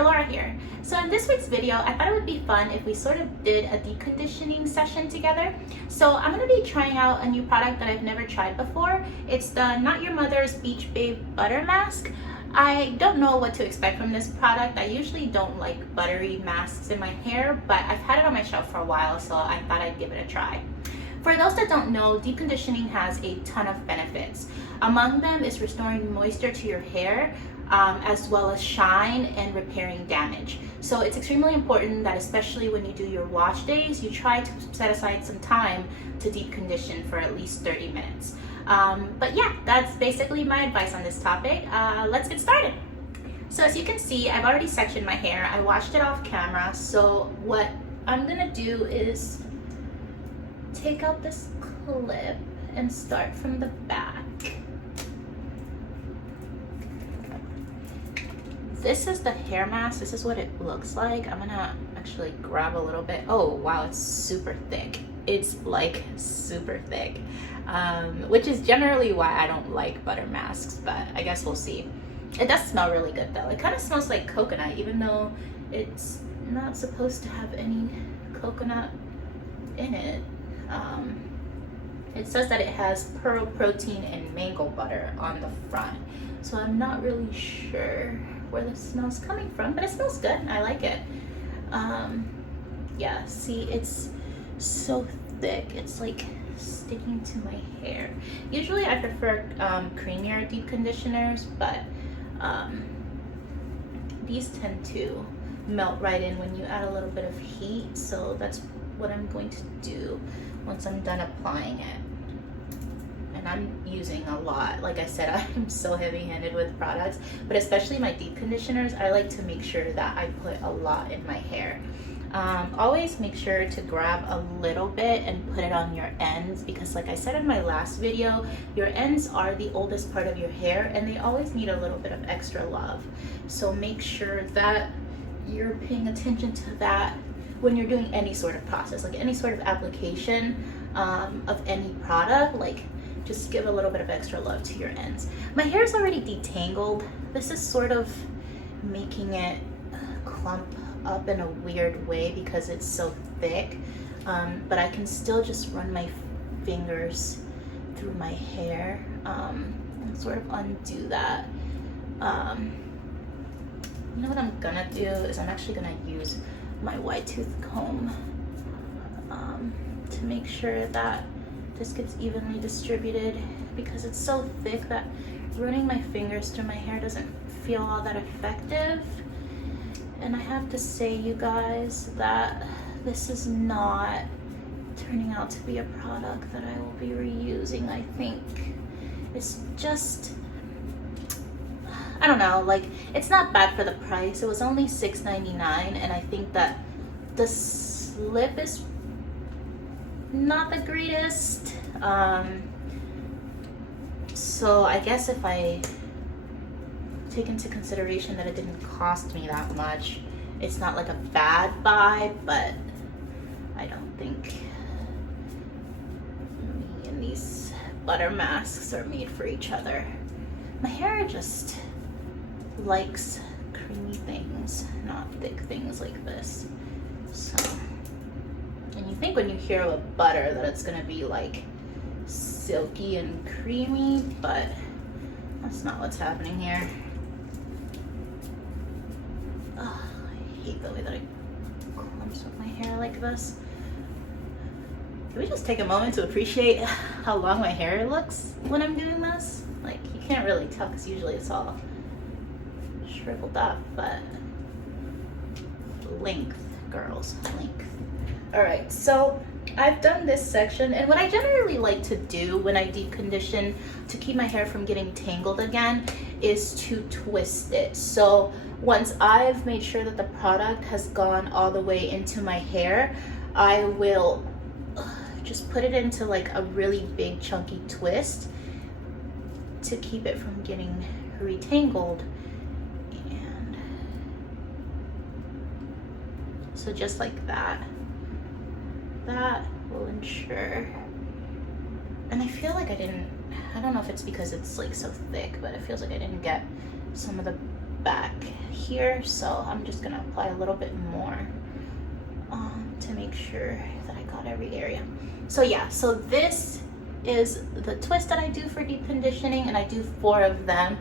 curLaura here. So in this week's video, I thought it would be fun if we sort of did a deep conditioning session together. So I'm going to be trying out a new product that I've never tried before. It's the Not Your Mother's Beach Babe Butter Mask. I don't know what to expect from this product. I usually don't like buttery masks in my hair, but I've had it on my shelf for a while, so I thought I'd give it a try. For those that don't know, deep conditioning has a ton of benefits. Among them is restoring moisture to your hair, as well as shine and repairing damage. So it's extremely important that, especially when you do your wash days, you try to set aside some time to deep condition for at least 30 minutes. But yeah, that's basically my advice on this topic. Let's get started. So as you can see, I've already sectioned my hair. I washed it off camera. So what I'm gonna do is take out this clip and start from the back. This is the hair mask. This is what it looks like. I'm gonna actually grab a little bit. Oh wow, it's super thick. It's like super thick, which is generally why I don't like butter masks, but I guess we'll see. It does smell really good though. It kind of smells like coconut, even though it's not supposed to have any coconut in it. It says that it has pearl protein and mango butter on the front, so I'm not really sure where the smell's coming from, but it smells good. I like it. Yeah, see, it's so thick. It's like sticking to my hair. Usually I prefer creamier deep conditioners, but these tend to melt right in when you add a little bit of heat, so that's what I'm going to do once I'm done applying it. And I'm using a lot. Like I said, I'm so heavy-handed with products, but especially my deep conditioners, I like to make sure that I put a lot in my hair. Always make sure to grab a little bit and put it on your ends, because like I said in my last video, your ends are the oldest part of your hair and they always need a little bit of extra love. So make sure that you're paying attention to that when you're doing any sort of process, like any sort of application of any product. Like, just give a little bit of extra love to your ends. My hair is already detangled. This is sort of making it clump up in a weird way because it's so thick, but I can still just run my fingers through my hair and sort of undo that. You know what I'm gonna do is I'm actually gonna use my wide tooth comb to make sure that this gets evenly distributed, because it's so thick that running my fingers through my hair doesn't feel all that effective. And I have to say, you guys, that this is not turning out to be a product that I will be reusing. I think it's just, I don't know, like, it's not bad for the price. It was only $6.99, and I think that the slip is not the greatest. So I guess if I take into consideration that it didn't cost me that much, it's not like a bad buy, but I don't think me and these butter masks are made for each other. My hair just likes creamy things, not thick things like this. So, and you think when you hear of butter that it's gonna be like silky and creamy, but that's not what's happening here. Oh, I hate the way that it clumps up my hair like this. Can we just take a moment to appreciate how long my hair looks when I'm doing this? Like, you can't really tell because usually it's all shriveled up, but length, girls, length. All right, so I've done this section, and what I generally like to do when I deep condition to keep my hair from getting tangled again is to twist it. So once I've made sure that the product has gone all the way into my hair, I will just put it into like a really big chunky twist to keep it from getting retangled. And so just like that. That will ensure. And I feel like I don't know if it's because it's like so thick, but it feels like I didn't get some of the back here, so I'm just gonna apply a little bit more to make sure that I got every area. So yeah, so this is the twist that I do for deep conditioning, and I do 4 of them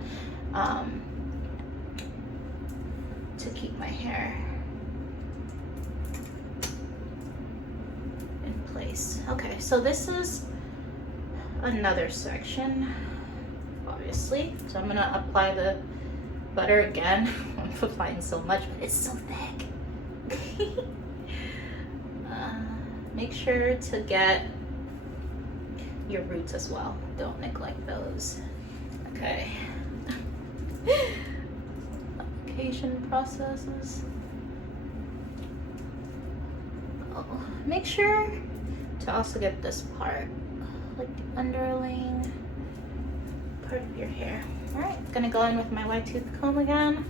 to keep my hair in place. Okay, so this is another section, obviously. So I'm gonna apply the butter again. I'm applying so much, but it's so thick. Make sure to get your roots as well. Don't neglect those. Okay. Application processes. Oh, make sure to also get this part, like the underlaying part of your hair. All right, gonna go in with my wide tooth comb again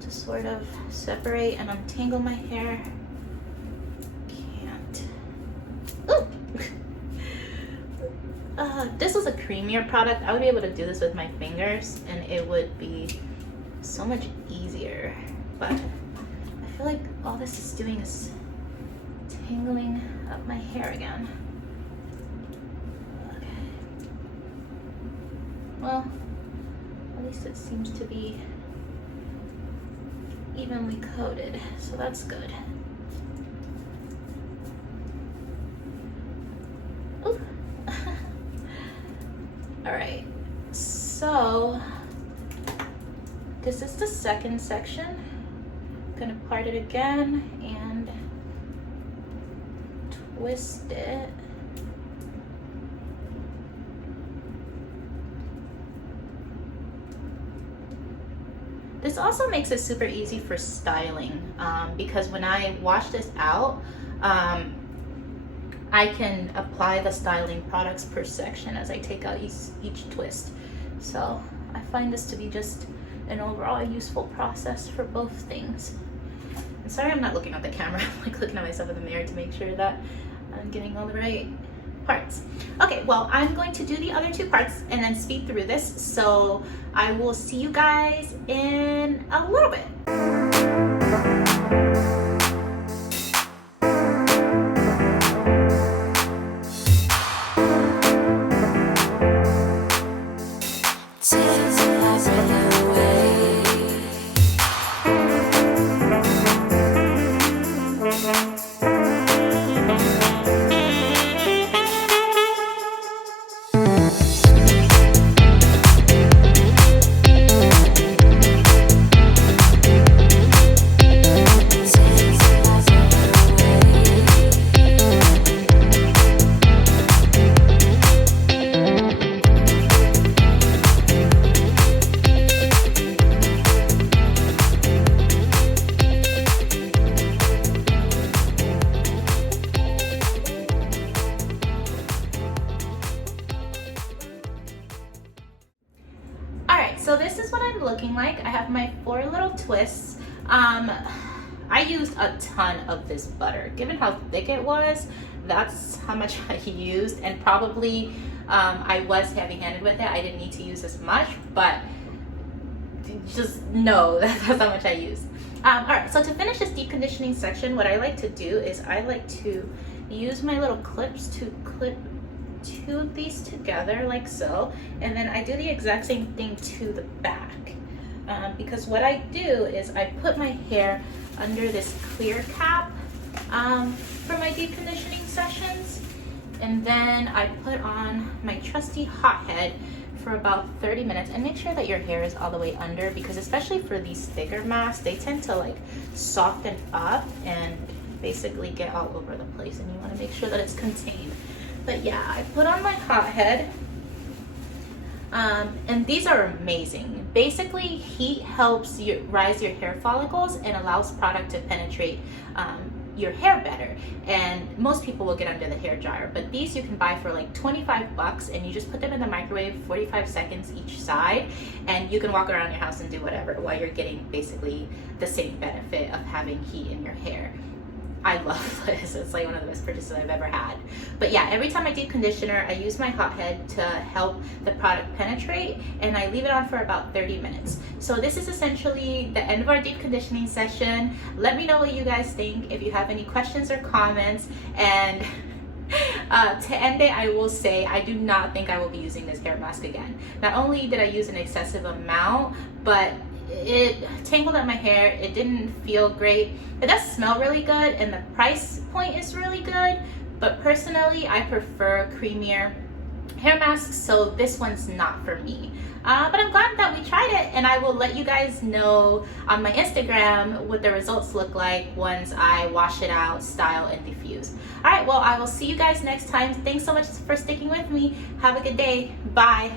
to sort of separate and untangle my hair. Ooh. This was a creamier product. I would be able to do this with my fingers and it would be so much easier, but I feel like all this is doing is tangling up my hair again. Okay. Well, at least it seems to be evenly coated, so that's good. All right, so this is the second section. I'm gonna part it again and twist it. This also makes it super easy for styling because when I wash this out, I can apply the styling products per section as I take out each twist. So I find this to be just an overall useful process for both things. And sorry I'm not looking at the camera, I'm like looking at myself in the mirror to make sure that I'm getting all the right parts. Okay, well, I'm going to do the other 2 parts and then speed through this. So I will see you guys in a little bit. So this is what I'm looking like. I have my 4 little twists. I used a ton of this butter. Given how thick it was, that's how much I used, and probably I was heavy-handed with it. I didn't need to use as much, but just know that's how much I used. All right, so to finish this deep conditioning section, what I like to do is I like to use my little clips to clip 2 of these together like so, and then I do the exact same thing to the back because what I do is I put my hair under this clear cap for my deep conditioning sessions, and then I put on my trusty hot head for about 30 minutes and make sure that your hair is all the way under, because especially for these thicker masks, they tend to like soften up and basically get all over the place, and you want to make sure that it's contained. But yeah, I put on my hot head, and these are amazing. Basically, heat helps you rise your hair follicles and allows product to penetrate your hair better. And most people will get under the hair dryer, but these you can buy for like 25 bucks, and you just put them in the microwave 45 seconds each side, and you can walk around your house and do whatever while you're getting basically the same benefit of having heat in your hair. I love this. It's like one of the best purchases I've ever had. But yeah, every time I deep conditioner, I use my hot head to help the product penetrate, and I leave it on for about 30 minutes. So this is essentially the end of our deep conditioning session. Let me know what you guys think, if you have any questions or comments. And to end it, I will say I do not think I will be using this hair mask again. Not only did I use an excessive amount, but it tangled up my hair. It didn't feel great. It does smell really good, and the price point is really good, but personally I prefer creamier hair masks, so this one's not for me. But I'm glad that we tried it, and I will let you guys know on my Instagram what the results look like once I wash it out, style, and diffuse. All right, well, I will see you guys next time. Thanks so much for sticking with me. Have a good day. Bye.